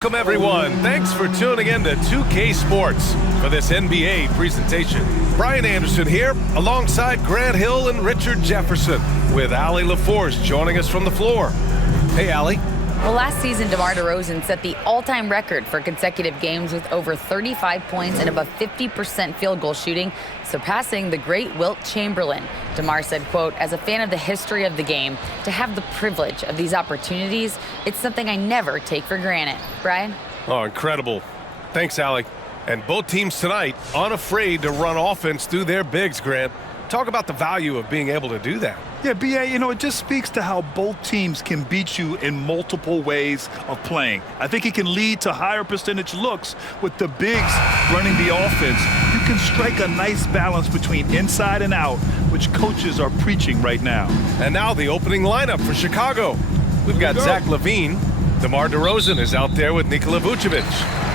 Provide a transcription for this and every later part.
Welcome, everyone. Thanks for tuning in to 2K Sports for this NBA presentation. Brian Anderson here, alongside Grant Hill and Richard Jefferson, with Allie LaForce joining us from the floor. Hey, Allie. Well, last season, DeMar DeRozan set the all-time record for consecutive games with over 35 points and above 50% field goal shooting, surpassing the great Wilt Chamberlain. DeMar said, quote, "As a fan of the history of the game, to have the privilege of these opportunities, it's something I never take for granted." Brian? Oh, incredible. Thanks, Allie. And both teams tonight unafraid to run offense through their bigs, Grant. Talk about the value of being able to do that. Yeah, B.A., it just speaks to how both teams can beat you in multiple ways of playing. I think it can lead to higher percentage looks with the bigs running the offense. You can strike a nice balance between inside and out, which coaches are preaching right now. And now the opening lineup for Chicago. We've got Zach LaVine. DeMar DeRozan is out there with Nikola Vucevic.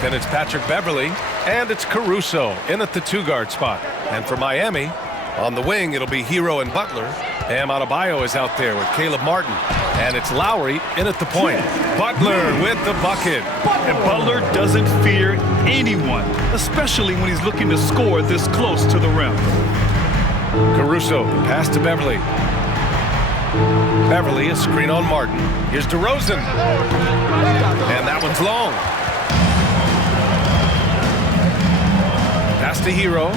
Then it's Patrick Beverley, and it's Caruso in at the two-guard spot. And for Miami, on the wing, it'll be Hero and Butler. Bam Adebayo is out there with Caleb Martin. And it's Lowry in at the point. Butler with the bucket. And Butler doesn't fear anyone, especially when he's looking to score this close to the rim. Caruso, pass to Beverley. Beverley, a screen on Martin. Here's DeRozan. And that one's long. Pass to Hero.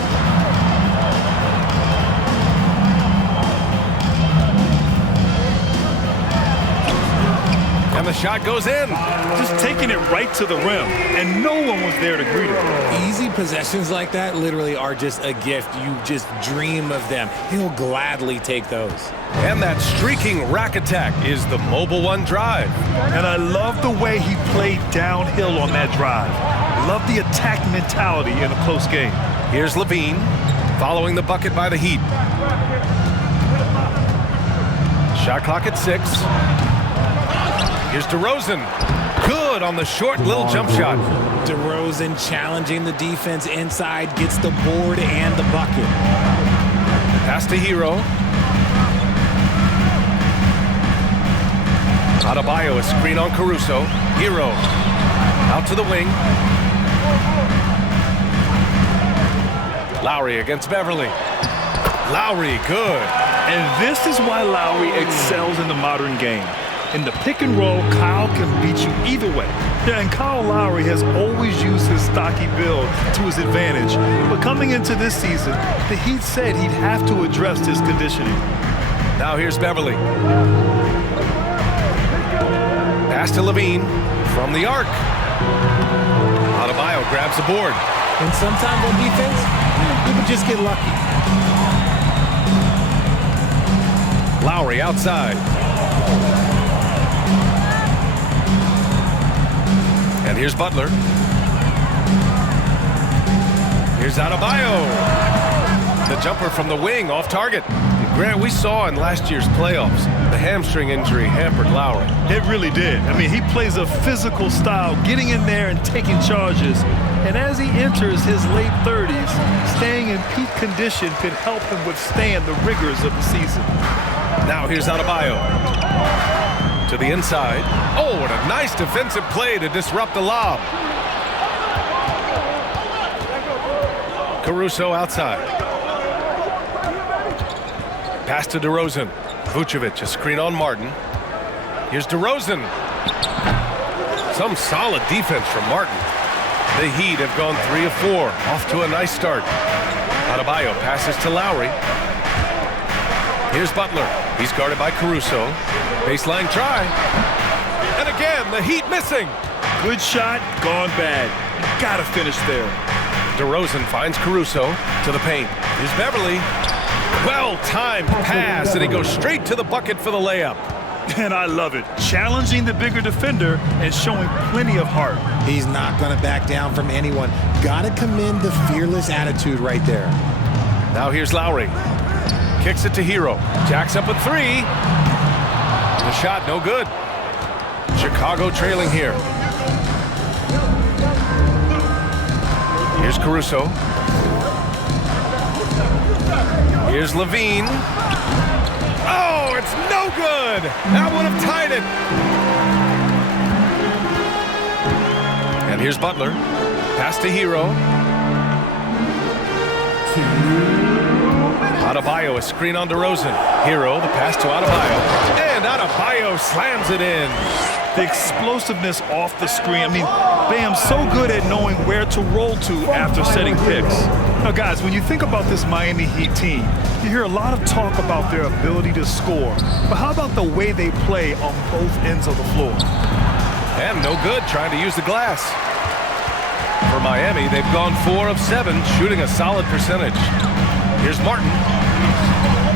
And the shot goes in. Just taking it right to the rim, and no one was there to greet him. Easy possessions like that literally are just a gift. You just dream of them. He'll gladly take those. And that streaking rack attack is the Mobile One drive. And I love the way he played downhill on that drive. Love the attack mentality in a close game. Here's LaVine, following the bucket by the Heat. Shot clock at 6. Here's DeRozan. Good on the short little jump shot. DeRozan challenging the defense inside, gets the board and the bucket. Pass to Hero. Adebayo, a screen on Caruso. Hero out to the wing. Lowry against Beverley. Lowry, good. And this is why Lowry excels in the modern game. In the pick and roll, Kyle can beat you either way. Yeah, and Kyle Lowry has always used his stocky build to his advantage. But coming into this season, the Heat said he'd have to address his conditioning. Now here's Beverley. Pass to LaVine from the arc. Adebayo grabs the board. And sometimes on defense, people just get lucky. Lowry outside. And here's Butler. Here's Adebayo. The jumper from the wing off target. Grant, we saw in last year's playoffs, the hamstring injury hampered Lowry. It really did. I mean, he plays a physical style, getting in there and taking charges. And as he enters his late 30s, staying in peak condition could help him withstand the rigors of the season. Now here's Adebayo. To the inside. Oh, what a nice defensive play to disrupt the lob. Caruso outside. Pass to DeRozan. Vucevic, a screen on Martin. Here's DeRozan. Some solid defense from Martin. The Heat have gone 3 of 4. Off to a nice start. Adebayo passes to Lowry. Here's Butler. He's guarded by Caruso. Baseline try. And again, the Heat missing. Good shot, gone bad. Gotta finish there. DeRozan finds Caruso to the paint. Here's Beverley. Well-timed pass, and he goes straight to the bucket for the layup. And I love it. Challenging the bigger defender and showing plenty of heart. He's not going to back down from anyone. Got to commend the fearless attitude right there. Now here's Lowry. Kicks it to Hero. Jacks up a 3. The shot, no good. Chicago trailing here. Here's Caruso. Here's LaVine. Oh, it's no good. That would have tied it. And here's Butler. Pass to Hero. Adebayo, a screen on DeRozan. Hero, the pass to Adebayo. And Adebayo slams it in. The explosiveness off the screen. I mean, Bam's so good at knowing where to roll to after setting picks. Now, guys, when you think about this Miami Heat team, you hear a lot of talk about their ability to score. But how about the way they play on both ends of the floor? And no good trying to use the glass. For Miami, they've gone 4 of 7, shooting a solid percentage. Here's Martin.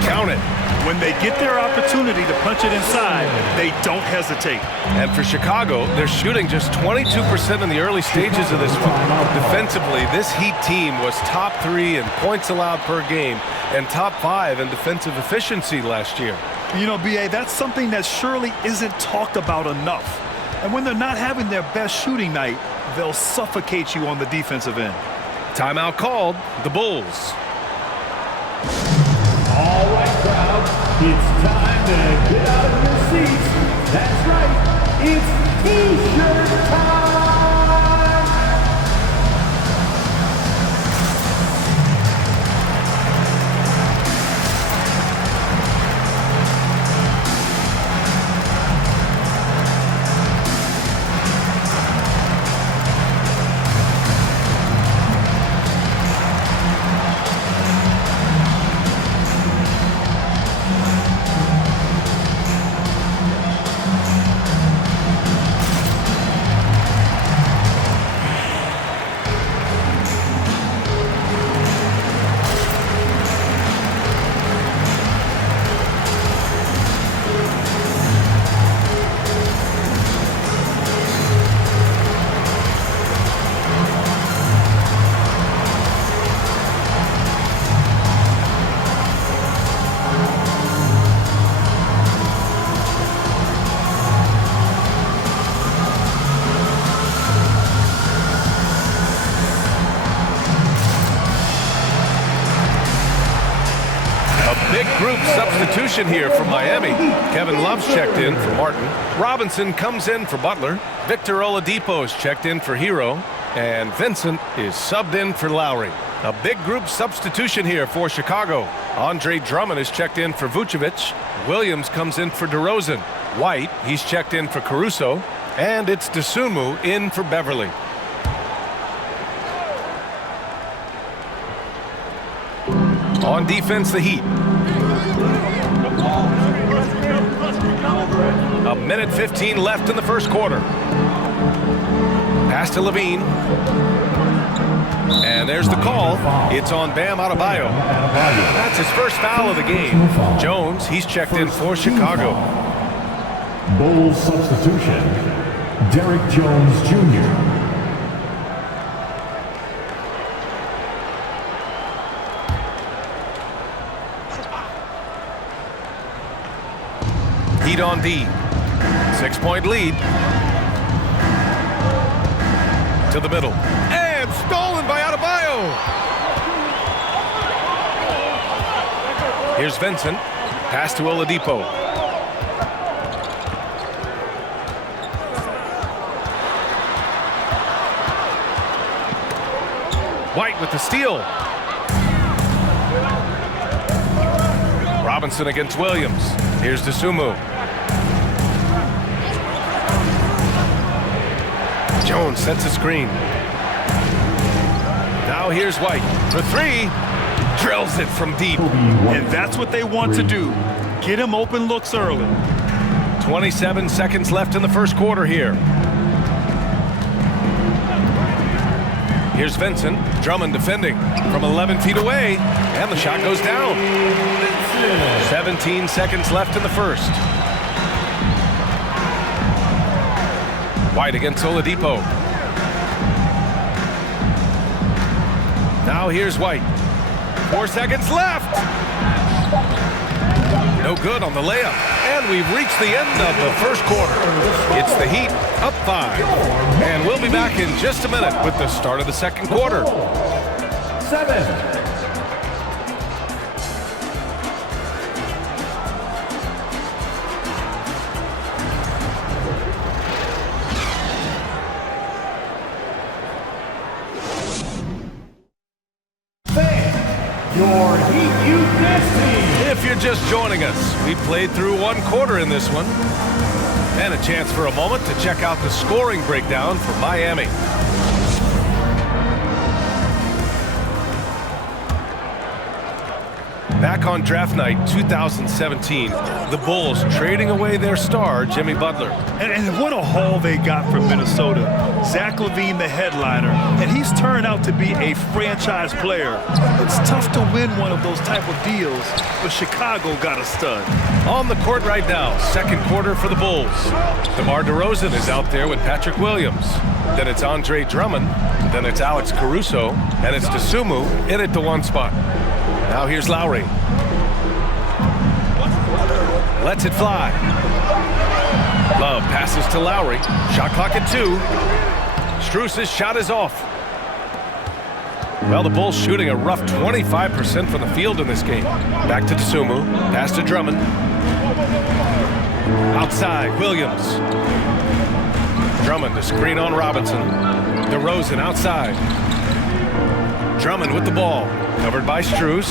Count it. When they get their opportunity to punch it inside, they don't hesitate. And for Chicago, they're shooting just 22% in the early stages of this one. Defensively, this Heat team was top 3 in points allowed per game and top 5 in defensive efficiency last year. You know, B.A., that's something that surely isn't talked about enough. And when they're not having their best shooting night, they'll suffocate you on the defensive end. Timeout called. The Bulls. All right, crowd, it's time to get out of your seats. That's right, it's T-shirt time! Group substitution here for Miami. Kevin Love's checked in for Martin. Robinson comes in for Butler. Victor Oladipo's checked in for Hero. And Vincent is subbed in for Lowry. A big group substitution here for Chicago. Andre Drummond is checked in for Vucevic. Williams comes in for DeRozan. White, he's checked in for Caruso. And it's Dosunmu in for Beverly. On defense, the Heat. A minute 15 left in the first quarter. Pass to Levine. And there's the call. It's on Bam Adebayo. That's his first foul of the game. Jones, he's checked in for Chicago. Bulls substitution, Derrick Jones Jr. Heat on D. 6-point lead. To the middle. And stolen by Adebayo. Here's Vincent. Pass to Oladipo. White with the steal. Robinson against Williams. Here's Dosunmu. Jones sets a screen. Now here's White for three. Drills it from deep. And that's what they want to do. Get him open looks early. 27 seconds left in the first quarter here. Here's Vincent. Drummond defending from 11 feet away. And the shot goes down. 17 seconds left in the first. White against Oladipo. Now here's White. 4 seconds left. No good on the layup. And we've reached the end of the first quarter. It's the Heat up 5. And we'll be back in just a minute with the start of the second quarter. 7. Your Heat Youth Dance Team. If you're just joining us, we played through one quarter in this one. And a chance for a moment to check out the scoring breakdown for Miami. Back on draft night 2017, the Bulls trading away their star, Jimmy Butler. And what a haul they got from Minnesota. Zach LaVine, the headliner, and he's turned out to be a franchise player. It's tough to win one of those type of deals, but Chicago got a stud. On the court right now, second quarter for the Bulls. DeMar DeRozan is out there with Patrick Williams. Then it's Andre Drummond. Then it's Alex Caruso. And it's Dosunmu in at the one spot. Now here's Lowry. Lets it fly. Love passes to Lowry. Shot clock at 2. Strus's shot is off. Well, the Bulls shooting a rough 25% from the field in this game. Back to Dosunmu. Pass to Drummond. Outside, Williams. Drummond to screen on Robinson. DeRozan outside. Drummond with the ball. Covered by Strus.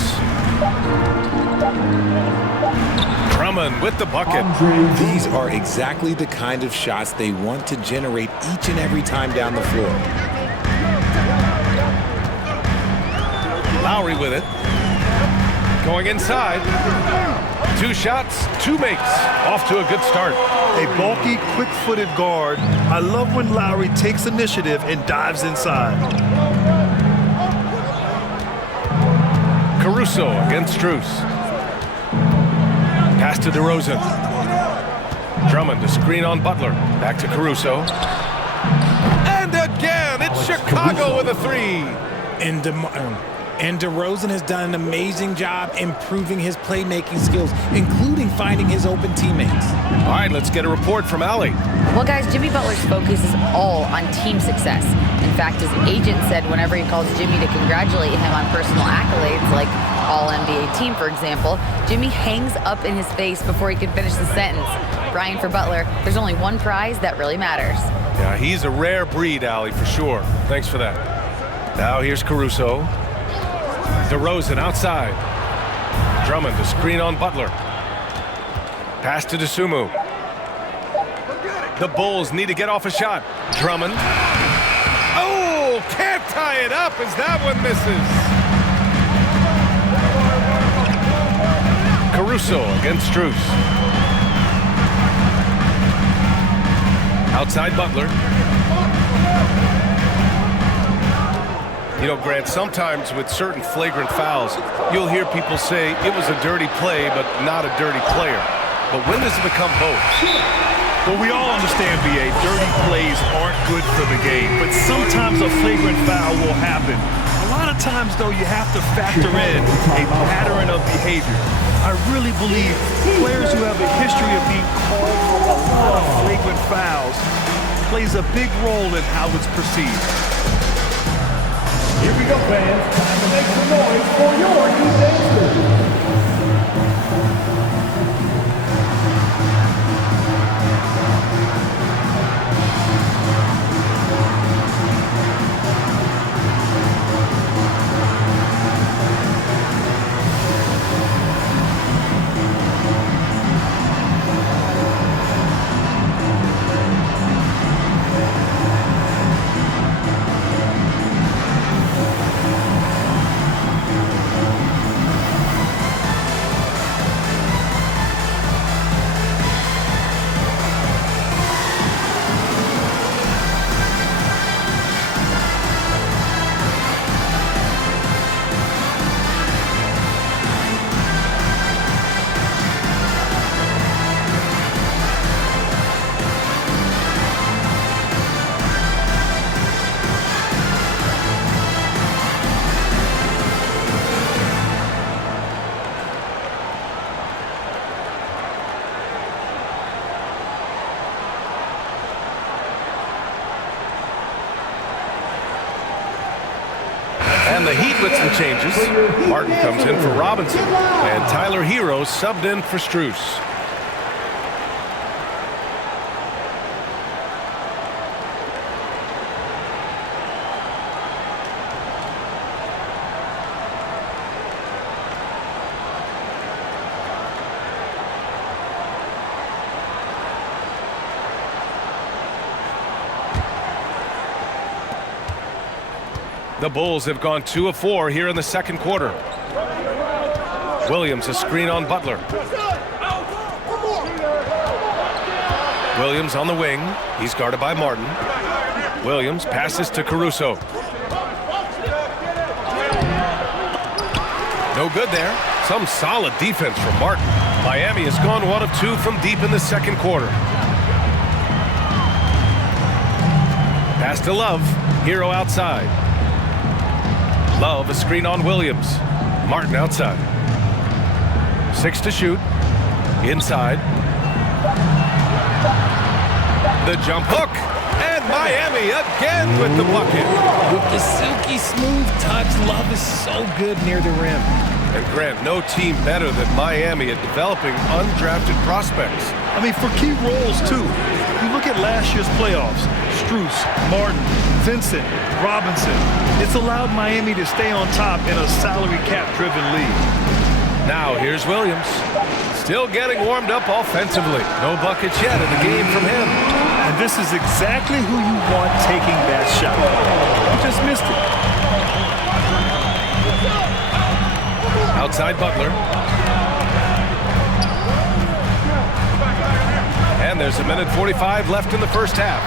Drummond with the bucket. These are exactly the kind of shots they want to generate each and every time down the floor. Lowry with it. Going inside. 2 shots, 2 makes. Off to a good start. A bulky, quick-footed guard. I love when Lowry takes initiative and dives inside. Caruso against Strus. Pass to DeRozan. Drummond to screen on Butler. Back to Caruso. And again, it's Chicago with a 3. And DeRozan has done an amazing job improving his playmaking skills, including finding his open teammates. All right, let's get a report from Allie. Well, guys, Jimmy Butler's focus is all on team success. In fact, his agent said whenever he calls Jimmy to congratulate him on personal accolades, like All-NBA team, for example, Jimmy hangs up in his face before he can finish the sentence. Brian, for Butler, there's only one prize that really matters. Yeah, he's a rare breed, Allie, for sure. Thanks for that. Now here's Caruso. DeRozan outside. Drummond to screen on Butler. Pass to Dosunmu. The Bulls need to get off a shot. Drummond. Oh, can't tie it up as that one misses. Caruso against Strus. Outside Butler. You know, Grant, sometimes with certain flagrant fouls, you'll hear people say it was a dirty play, but not a dirty player. But when does it become both? Well, we all understand, B.A., dirty plays aren't good for the game, but sometimes a flagrant foul will happen. A lot of times, though, you have to factor in a pattern of behavior. I really believe players who have a history of being called for a lot of flagrant fouls plays a big role in how it's perceived. Here we go, fans. Time to make some noise for your new dance. And the Heat with some changes. Martin comes in for Robinson. And Tyler Hero subbed in for Strus. The Bulls have gone 2 of 4 here in the second quarter. Williams, a screen on Butler. Williams on the wing. He's guarded by Martin. Williams passes to Caruso. No good there. Some solid defense from Martin. Miami has gone 1 of 2 from deep in the second quarter. Pass to Love. Hero outside. Love, a screen on Williams. Martin outside. 6 to shoot. Inside. The jump hook. And Miami again with the bucket. With the silky smooth touch, Love is so good near the rim. And Grant, no team better than Miami at developing undrafted prospects. I mean, for key roles, too. You look at last year's playoffs. Strus, Martin, Vincent, Robinson. It's allowed Miami to stay on top in a salary cap-driven league. Now here's Williams. Still getting warmed up offensively. No buckets yet in the game from him. And this is exactly who you want taking that shot. You just missed it. Outside Butler. And there's 1:45 left in the first half.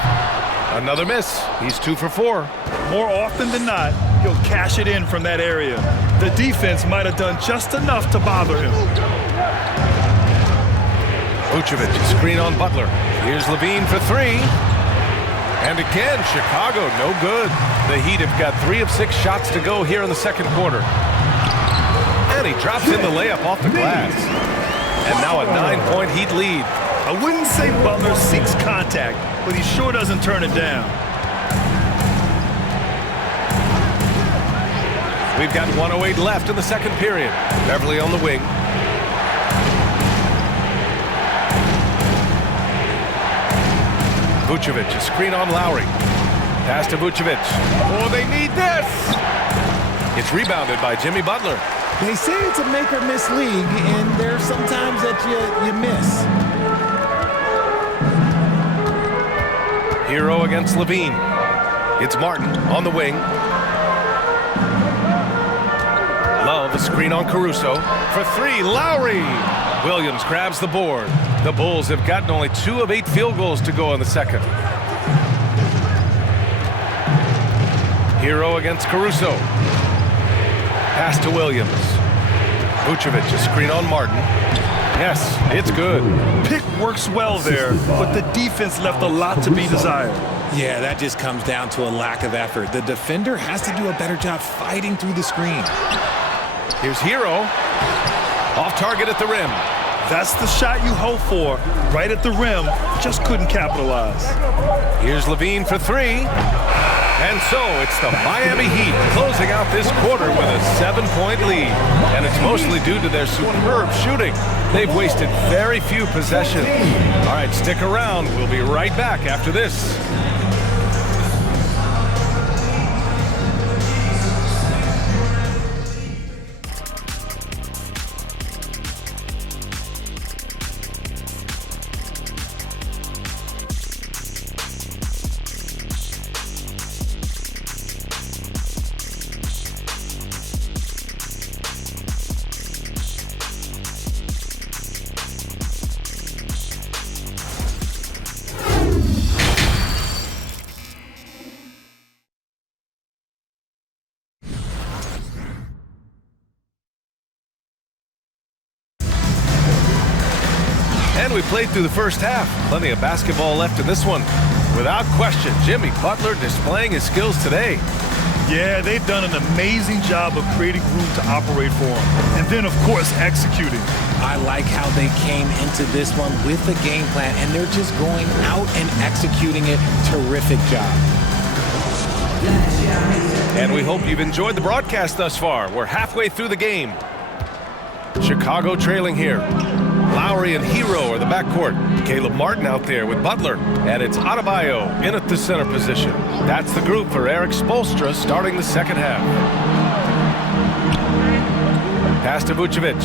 Another miss. He's 2 for 4. More often than not, he'll cash it in from that area. The defense might have done just enough to bother him. Vucevic, screen on Butler. Here's Levine for 3. And again, Chicago, no good. The Heat have got 3 of 6 shots to go here in the second quarter. And he drops in the layup off the glass. And now a 9-point Heat lead. I wouldn't say Butler seeks contact, but he sure doesn't turn it down. We've got 1:08 left in the second period. Beverly on the wing. Vucevic, a screen on Lowry. Pass to Vucevic. Oh, they need this! It's rebounded by Jimmy Butler. They say it's a make or miss league, and there's sometimes that you miss. Hero against Levine. It's Martin on the wing. Love, a screen on Caruso. For 3, Lowry! Williams grabs the board. The Bulls have gotten only 2 of 8 field goals to go in the second. Hero against Caruso. Pass to Williams. Vucevic, a screen on Martin. Yes, it's good. Pick works well there, but the defense left a lot to be desired. Yeah, that just comes down to a lack of effort. The defender has to do a better job fighting through the screen. Here's Hero. Off target at the rim. That's the shot you hope for. Right at the rim, just couldn't capitalize. Here's Levine for 3. And so it's the Miami Heat closing out this quarter with a 7-point lead. And it's mostly due to their superb shooting. They've wasted very few possessions. All right, stick around. We'll be right back after this. And we played through the first half. Plenty of basketball left in this one. Without question, Jimmy Butler displaying his skills today. Yeah, they've done an amazing job of creating room to operate for him. And then, of course, executing. I like how they came into this one with the game plan, and they're just going out and executing it. Terrific job. And we hope you've enjoyed the broadcast thus far. We're halfway through the game. Chicago trailing here. Lowry and Hero are the backcourt. Caleb Martin out there with Butler. And it's Adebayo in at the center position. That's the group for Eric Spoelstra starting the second half. Pass to Vucevic.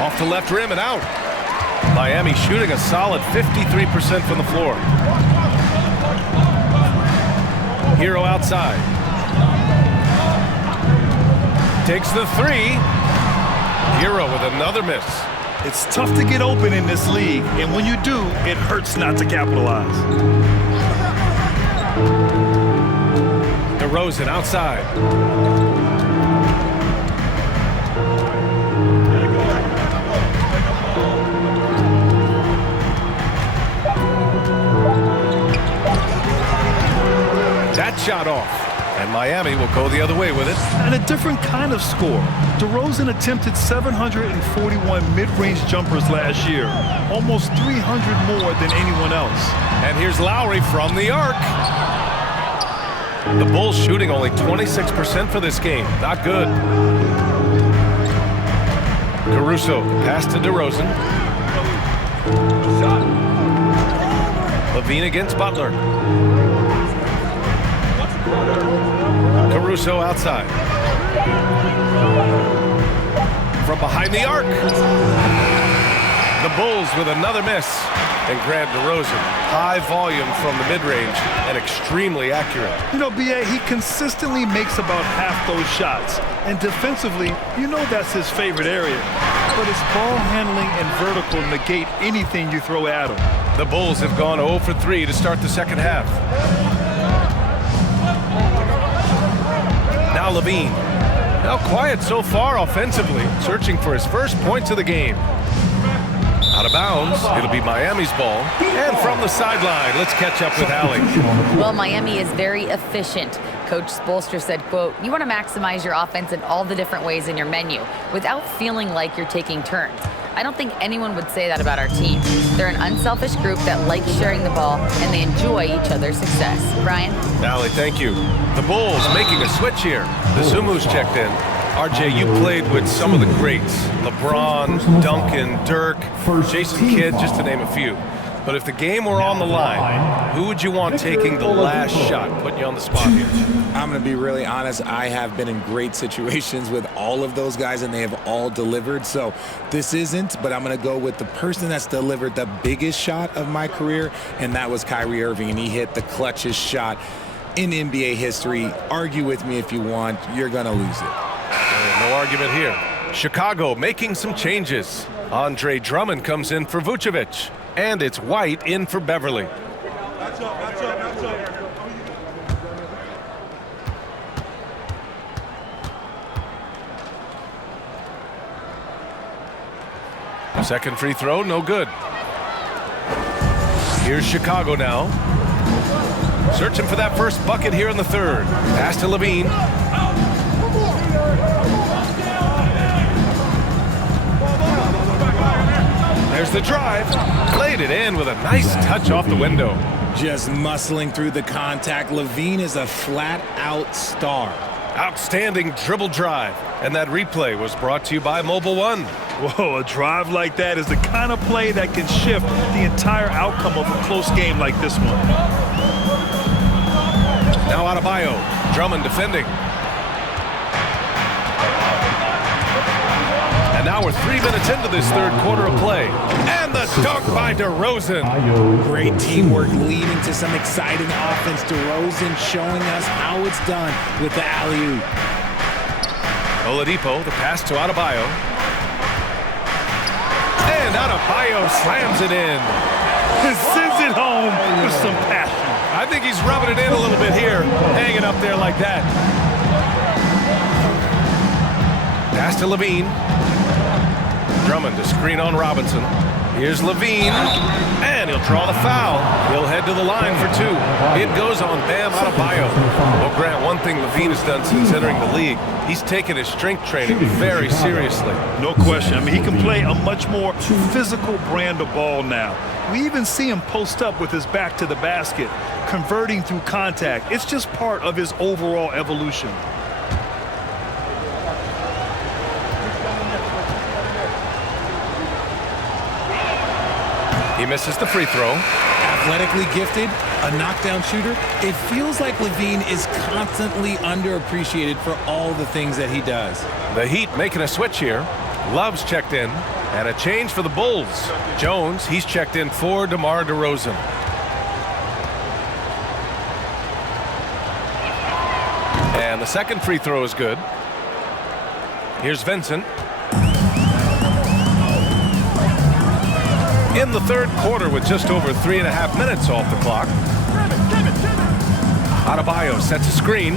Off the left rim and out. Miami shooting a solid 53% from the floor. Hero outside. Takes the three. Hero with another miss. It's tough to get open in this league, and when you do, it hurts not to capitalize. DeRozan outside. That shot off, and Miami will go the other way with it. And a different kind of score. DeRozan attempted 741 mid-range jumpers last year, almost 300 more than anyone else. And here's Lowry from the arc. The Bulls shooting only 26% for this game. Not good. Caruso, pass to DeRozan. Levine against Butler. Caruso outside. From behind the arc. The Bulls with another miss. And Grant DeRozan, high volume from the mid-range and extremely accurate. You know, B.A., he consistently makes about half those shots. And defensively, you know that's his favorite area. But his ball handling and vertical negate anything you throw at him. The Bulls have gone 0 for 3 to start the second half. Now Levine. Now quiet so far offensively, searching for his first points of the game. Out of bounds, it'll be Miami's ball. And from the sideline, let's catch up with Allie. Well, Miami is very efficient. Coach Spoelstra said, quote, "You want to maximize your offense in all the different ways in your menu without feeling like you're taking turns." I don't think anyone would say that about our team. They're an unselfish group that likes sharing the ball, and they enjoy each other's success. Brian? Allie, thank you. The Bulls making a switch here. The Zumu's checked in. RJ, you played with some of the greats. LeBron, Duncan, Dirk, Jason Kidd, just to name a few. But if the game were on the line, who would you want taking the last shot? Putting you on the spot here. I'm going to be really honest. I have been in great situations with all of those guys, and they have all delivered. So this isn't, but I'm going to go with the person that's delivered the biggest shot of my career, and that was Kyrie Irving, and he hit the clutchest shot in NBA history. Argue with me if you want. You're going to lose it. No argument here. Chicago making some changes. Andre Drummond comes in for Vucevic. And it's White in for Beverly. Second free throw, no good. Here's Chicago now. Searching for that first bucket here in the third. Pass to Levine. There's the drive. Played it in with a nice touch off the window. Just muscling through the contact. Levine is a flat-out star. Outstanding dribble drive. And that replay was brought to you by Mobile One. Whoa, a drive like that is the kind of play that can shift the entire outcome of a close game like this one. Now Adebayo. Drummond defending. And now we're 3 minutes into this third quarter of play. And the dunk by DeRozan. Great teamwork leading to some exciting offense. DeRozan showing us how it's done with the alley-oop. Oladipo, the pass to Adebayo. And Adebayo slams it in. Sends it home with some passion. I think he's rubbing it in a little bit here, hanging up there like that. Pass to Levine. Drummond to screen on Robinson. Here's Levine, and he'll draw the foul. He'll head to the line for two. It goes on Bam Adebayo. Well, Grant, one thing Levine has done since entering the league, he's taken his strength training very seriously. No question. I mean, he can play a much more physical brand of ball now. We even see him post up with his back to the basket, converting through contact. It's just part of his overall evolution. He misses the free throw. Athletically gifted, a knockdown shooter. It feels like Levine is constantly underappreciated for all the things that he does. The Heat making a switch here. Love's checked in. And a change for the Bulls. Jones, he's checked in for DeMar DeRozan. And the second free throw is good. Here's Vincent. In the third quarter with just over 3.5 minutes off the clock. Adebayo sets a screen.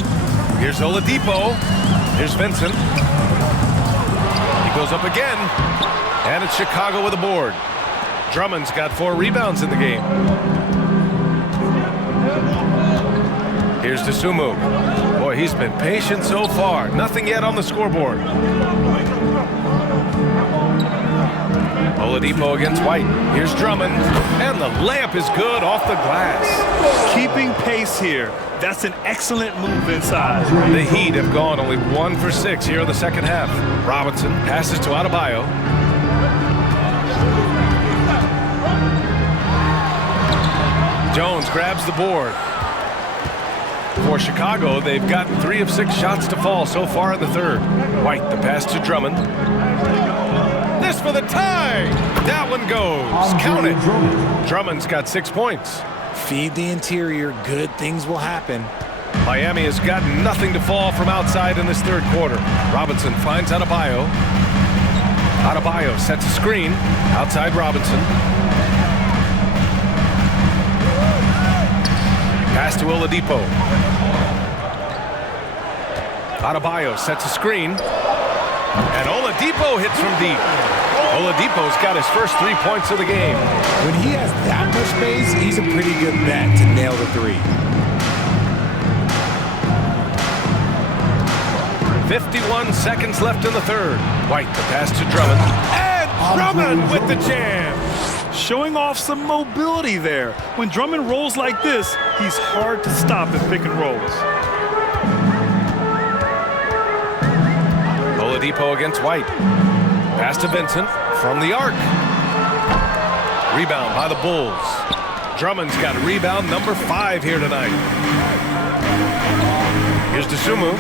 Here's Oladipo. Here's Vincent. He goes up again. And it's Chicago with a board. Drummond's got 4 rebounds in the game. Here's Dosunmu. Boy, he's been patient so far. Nothing yet on the scoreboard. Oladipo against White. Here's Drummond. And the layup is good off the glass. Keeping pace here. That's an excellent move inside. The Heat have gone only 1 for 6 here in the second half. Robinson passes to Adebayo. Jones grabs the board. For Chicago, they've gotten 3 of 6 shots to fall so far in the third. White, the pass to Drummond. This for the tie. That one goes. Count it. Drummond's got 6 points. Feed the interior. Good things will happen. Miami has got nothing to fall from outside in this third quarter. Robinson finds Adebayo. Adebayo sets a screen. Outside Robinson. Pass to Oladipo. Adebayo sets a screen. And Oladipo hits from deep. Oladipo's got his first 3 points of the game. When he has that much space, he's a pretty good bet to nail the 3. 51 seconds left in the third. White, the pass to Drummond. And Drummond with the jam. Showing off some mobility there. When Drummond rolls like this, he's hard to stop in pick and rolls. Oladipo against White. Pass to Vincent from the arc. Rebound by the Bulls. Drummond's got rebound number 5 here tonight. Here's Dosunmu.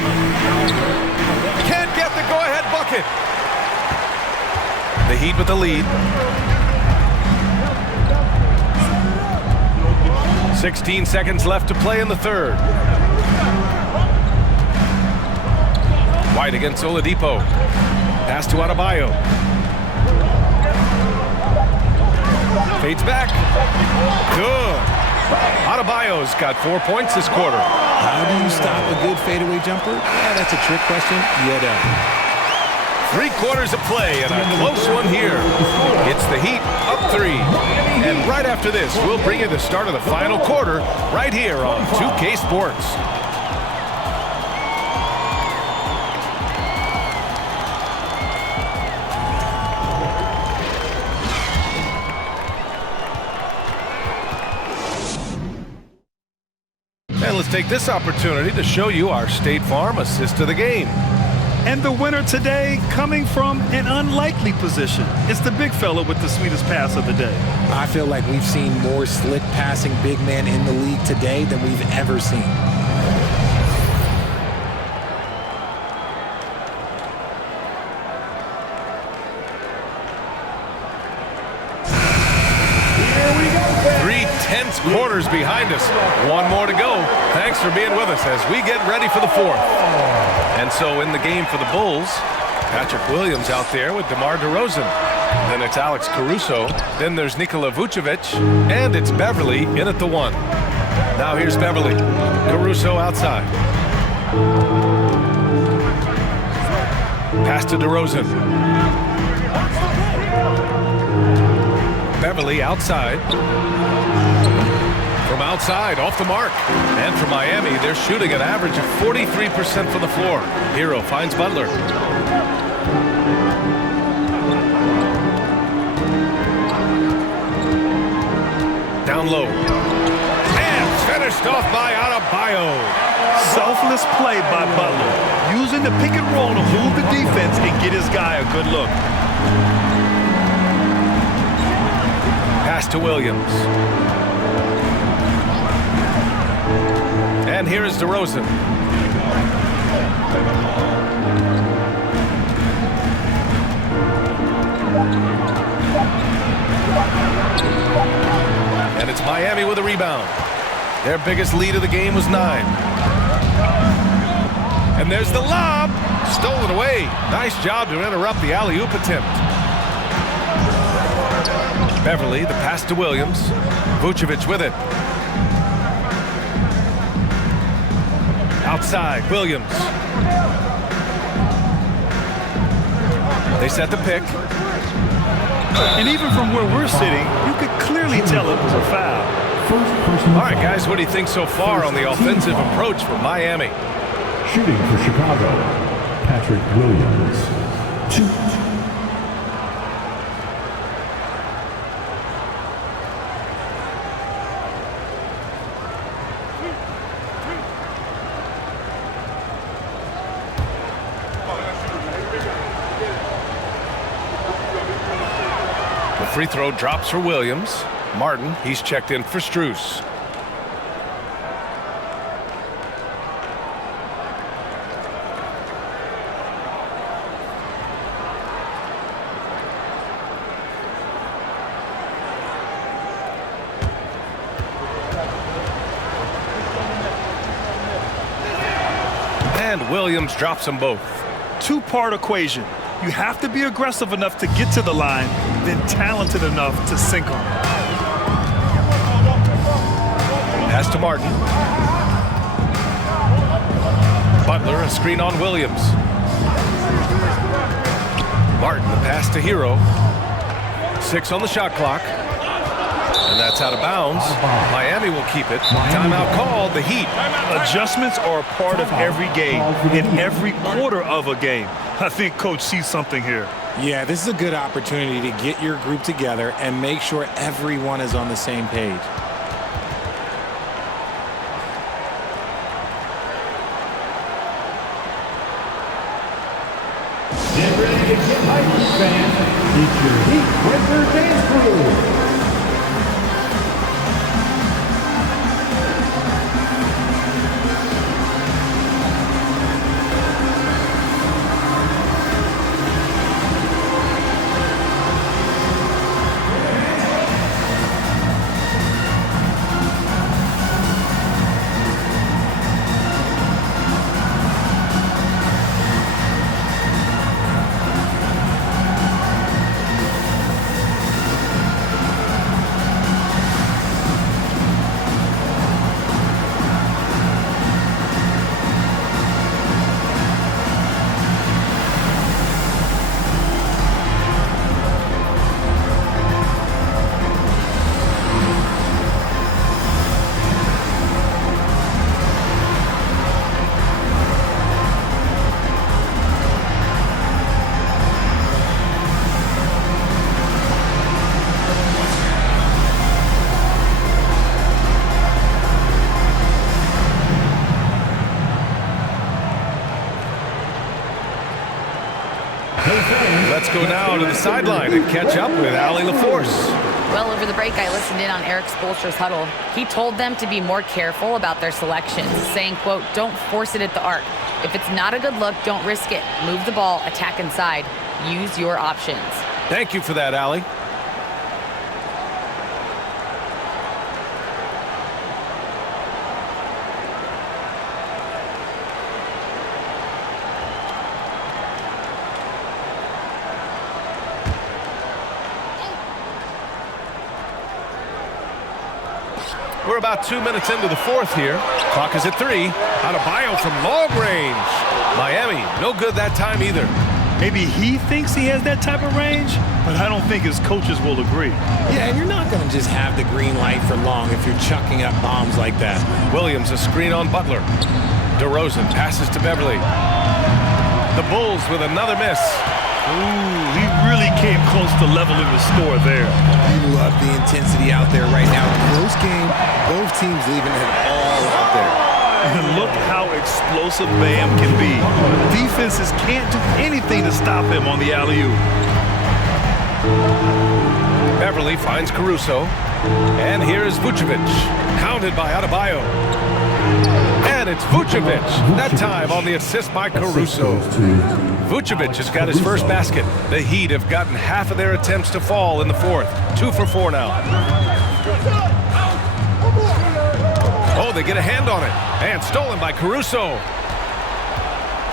Can't get the go-ahead bucket. The Heat with the lead. 16 seconds left to play in the third. White against Oladipo. Pass to Adebayo. Fades back. Good. Adebayo's got 4 points this quarter. How do you stop a good fadeaway jumper? Yeah, that's a trick question. You don't. 3 quarters of play and a close one here. It's the Heat up 3. And right after this, we'll bring you the start of the final quarter right here on 2K Sports. And let's take this opportunity to show you our State Farm assist of the game. And the winner today coming from an unlikely position. It's the big fella with the sweetest pass of the day. I feel like we've seen more slick passing big men in the league today than we've ever seen. Quarters behind us. 1 more to go. Thanks for being with us as we get ready for the 4th. And so in the game for the Bulls, Patrick Williams out there with DeMar DeRozan. Then it's Alex Caruso. Then there's Nikola Vucevic. And it's Beverly in at the 1. Now here's Beverly. Caruso outside. Pass to DeRozan. Beverly outside. From outside, off the mark. And for Miami, they're shooting an average of 43% from the floor. Hero finds Butler. Down low. And finished off by Adebayo. Selfless play by Butler. Using the pick and roll to move the defense and get his guy a good look. Pass to Williams. And here is DeRozan. And it's Miami with a rebound. Their biggest lead of the game was 9. And there's the lob. Stolen away. Nice job to interrupt the alley-oop attempt. Beverly, the pass to Williams. Vucevic with it. Outside, Williams. They set the pick. And even from where we're sitting, you could clearly tell it was a foul. All right, guys, what do you think so far on the offensive approach for Miami? Shooting for Chicago, Patrick Williams. 2. The free throw drops for Williams. Martin, he's checked in for Strus. And Williams drops them both. Two-part equation. You have to be aggressive enough to get to the line, then talented enough to sink them. Pass to Martin. Butler, a screen on Williams. Martin, the pass to Hero. 6 on the shot clock. And that's out of bounds. Miami will keep it. Timeout called, the Heat. Adjustments are a part of every game, in every quarter of a game. I think Coach sees something here. Yeah, this is a good opportunity to get your group together and make sure everyone is on the same page. Get ready to get hyped, fans. It's your Heat Winter Dance Crew. Let's go now to the sideline and catch up with Allie LaForce. Well, over the break, I listened in on Eric Spoelstra's huddle. He told them to be more careful about their selections, saying, quote, don't force it at the arc. If it's not a good look, don't risk it. Move the ball, attack inside. Use your options. Thank you for that, Allie. We're about 2 minutes into the fourth here. Clock is at 3. Adebayo from long range. Miami, no good that time either. Maybe he thinks he has that type of range, but I don't think his coaches will agree. Yeah, and you're not going to just have the green light for long if you're chucking up bombs like that. Williams, a screen on Butler. DeRozan passes to Beverly. The Bulls with another miss. Ooh, he really came close to leveling the score there. I love the intensity out there right now. Close game, both teams leaving it all out there. And look how explosive Bam can be. Defenses can't do anything to stop him on the alley-oop. Beverly finds Caruso. And here's Vucevic, hounded by Adebayo. And it's Vucevic, that time on the assist by Caruso. Vucevic has got his first basket. The Heat have gotten half of their attempts to fall in the fourth. 2 for 4 now. Oh, they get a hand on it. And stolen by Caruso.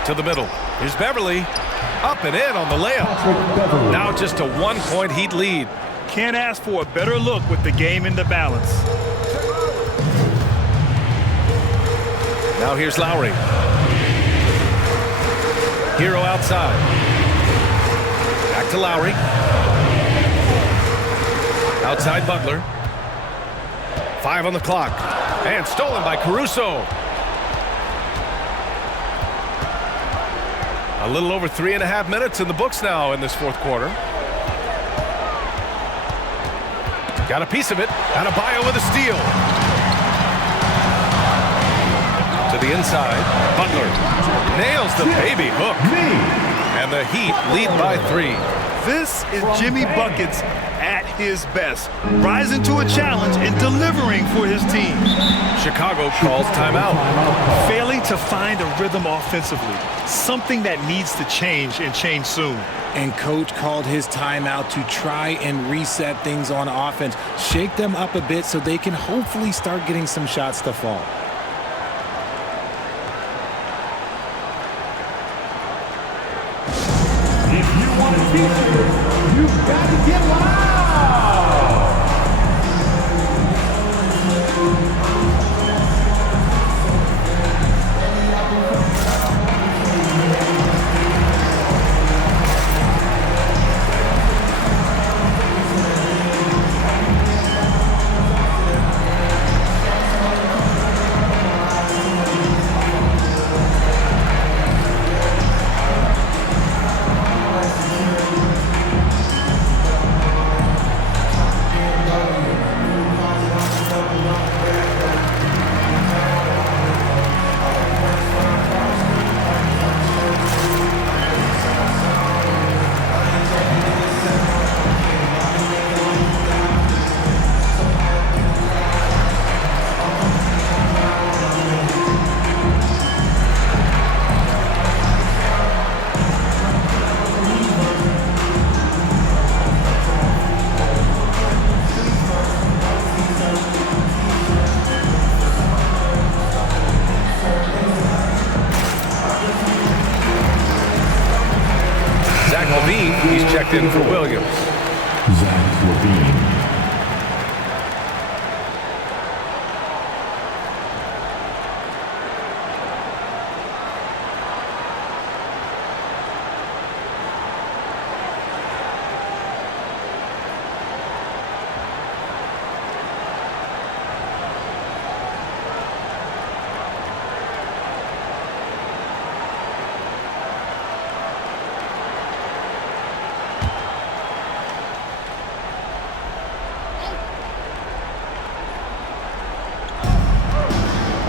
To the middle. Here's Beverly. Up and in on the layup. Now just a 1-point Heat lead. Can't ask for a better look with the game in the balance. Now here's Lowry. Hero outside. Back to Lowry. Outside Butler. 5 on the clock. And stolen by Caruso. A little over 3.5 minutes in the books now in this fourth quarter. Got a piece of it. Adebayo with a steal. To the inside. Butler nails the baby hook. And the Heat lead by 3. This is Jimmy Buckets at his best, rising to a challenge and delivering for his team. Chicago calls timeout. Failing to find a rhythm offensively, something that needs to change and change soon. And coach called his timeout to try and reset things on offense, shake them up a bit so they can hopefully start getting some shots to fall. If you want a t-shirt, you've got to get loud. He's checked in for Williams. Zach LaVine.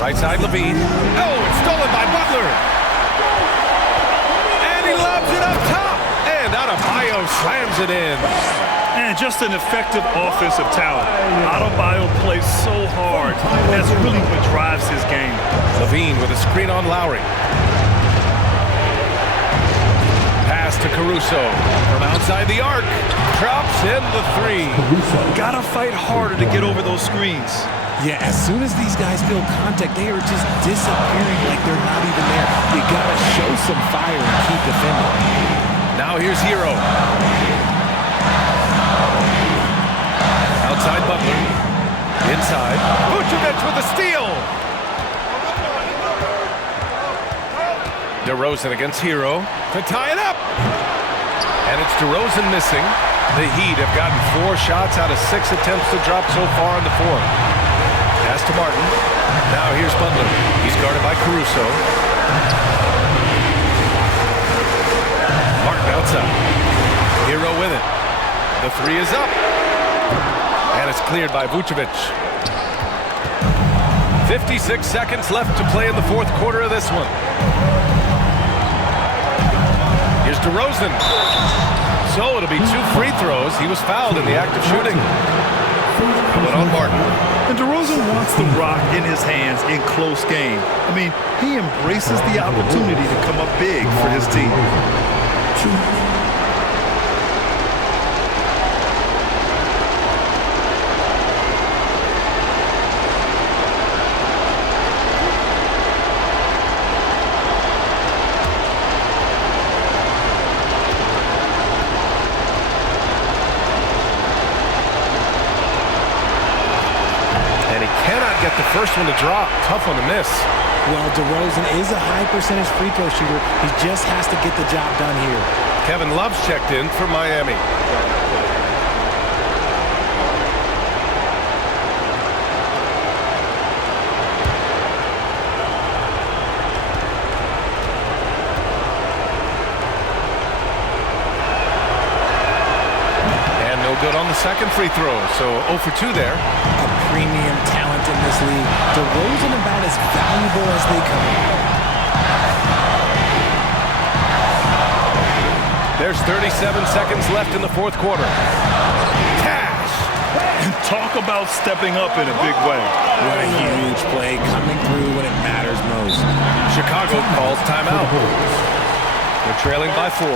Right side, LaVine. Oh, it's stolen by Butler. And he lobs it up top. And Adebayo slams it in. And just an effective offensive talent. Adebayo plays so hard. That's really what drives his game. LaVine with a screen on Lowry. Pass to Caruso from outside the arc. Drops in the 3. Gotta fight harder to get over those screens. Yeah, as soon as these guys feel contact, they are just disappearing like they're not even there. You gotta show some fire and keep defending. Now here's Hero. Outside Butler. Inside. Vucevic with a steal. DeRozan against Hero to tie it up. And it's DeRozan missing. The Heat have gotten 4 shots out of 6 attempts to drop so far in the fourth. Pass to Martin. Now here's Butler. He's guarded by Caruso. Martin outside. Hero with it. The 3 is up. And it's cleared by Vucevic. 56 seconds left to play in the fourth quarter of this one. Here's DeRozan. So it'll be 2 free throws. He was fouled in the act of shooting. But on Martin. And DeRozan wants the rock in his hands in close game. I mean, he embraces the opportunity to come up big for his team. Get the first one to drop. Tough one to miss. Well, DeRozan is a high percentage free throw shooter. He just has to get the job done here. Kevin Love's checked in for Miami. And no good on the second free throw. So 0 for 2 there. A premium talent in this league. DeRozan about as valuable as they come. There's 37 seconds left in the fourth quarter. Cash! And talk about stepping up in a big way. What a huge play coming through when it matters most. Chicago calls timeout. They're trailing by 4.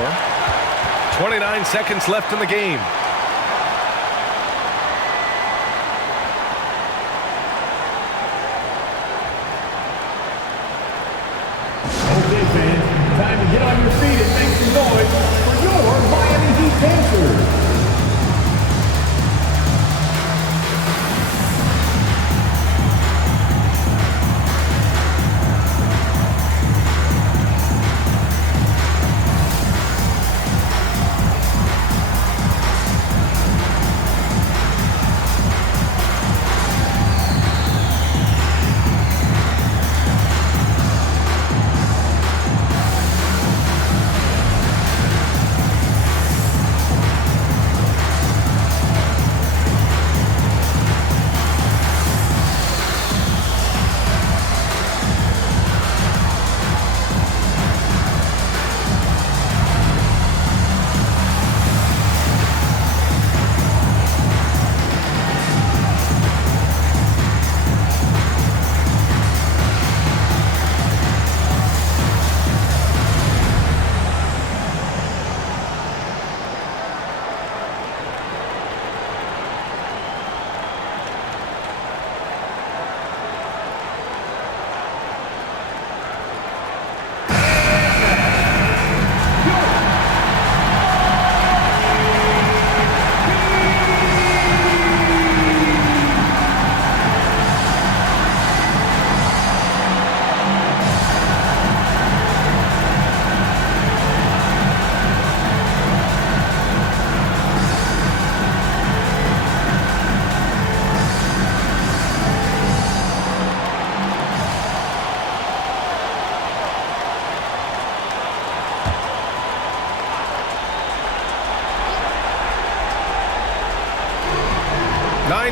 29 seconds left in the game. Okay, fans, time to get on your feet and make some noise for your Miami Heat Panthers.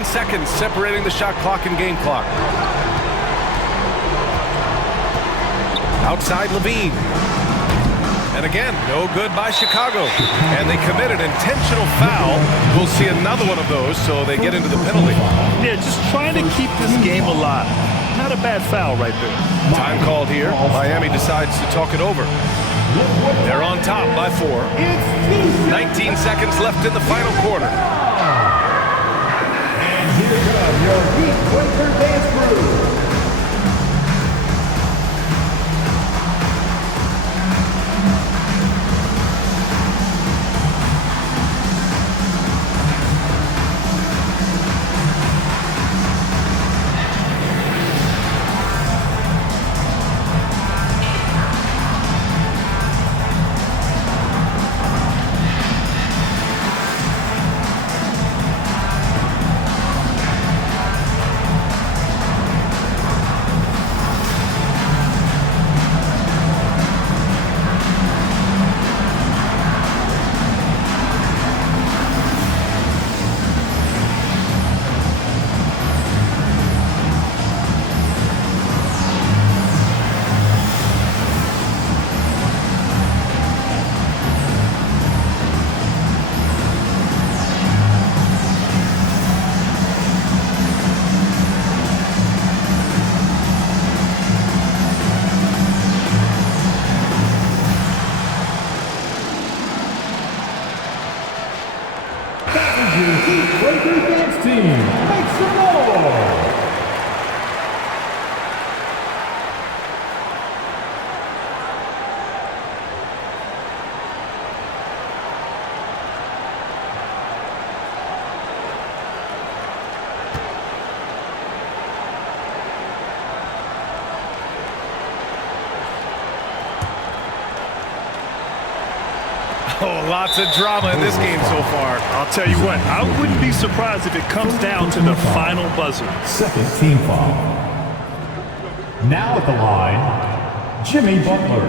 Seconds separating the shot clock and game clock. Outside Levine. And again, no good by Chicago. And they committed intentional foul. We'll see another one of those, so they get into the penalty. Yeah, just trying to keep this game alive. Not a bad foul right there. Time called here. Miami decides to talk it over. They're on top by 4. 19 seconds left in the final quarter. Here comes your Heat Breaker Dance Crew. Oh, lots of drama in this game so far. I'll tell you what, I wouldn't be surprised if it comes down to the final buzzer. Second team foul. Now at the line, Jimmy Butler.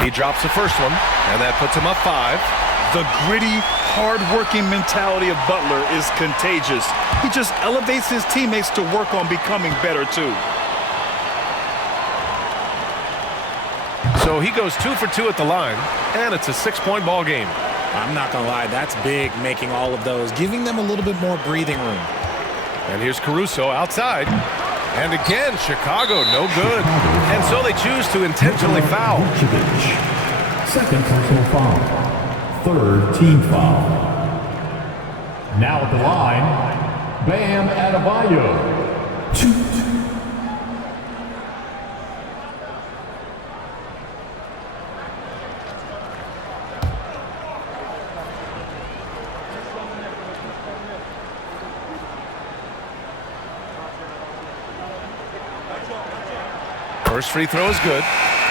He drops the first one, and that puts him up 5. The gritty, hard-working mentality of Butler is contagious. He just elevates his teammates to work on becoming better, too. So he goes 2 for 2 at the line, and it's a 6-point ball game. I'm not going to lie, that's big, making all of those, giving them a little bit more breathing room. And here's Caruso outside. And again, Chicago, no good. And so they choose to intentionally foul. Vucevic. Second personal foul. Third team foul. Now at the line, Bam Adebayo. First free throw is good,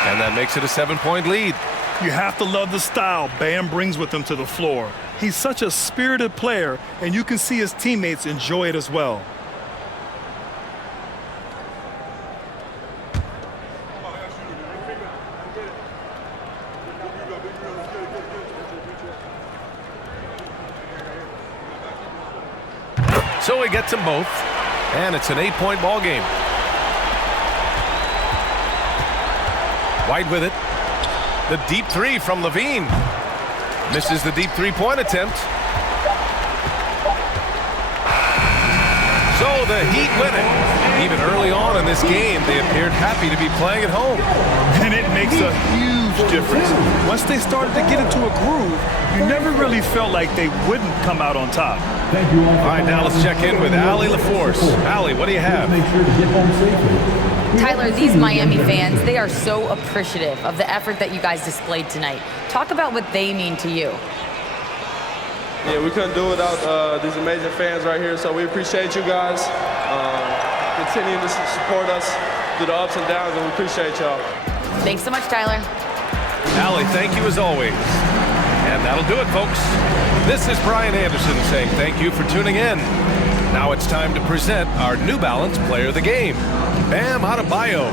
and that makes it a 7-point lead. You have to love the style Bam brings with him to the floor. He's such a spirited player, and you can see his teammates enjoy it as well. So he gets them both, and it's an 8-point ball game. White with it. The deep three from Levine. Misses the deep three-point attempt. So the Heat win it. Even early on in this game, they appeared happy to be playing at home. And it makes a huge difference. Once they started to get into a groove, you never really felt like they wouldn't come out on top. Thank you all. All right, now let's check in with Allie LaForce. Allie, what do you have? Make sure to get home safely. Tyler, these Miami fans, they are so appreciative of the effort that you guys displayed tonight. Talk about what they mean to you. Yeah, we couldn't do it without these amazing fans right here, so we appreciate you guys. Continuing to support us through the ups and downs, and we appreciate y'all. Thanks so much, Tyler. Allie, thank you as always. And that'll do it, folks. This is Brian Anderson saying thank you for tuning in. Now it's time to present our New Balance Player of the Game, Bam Adebayo.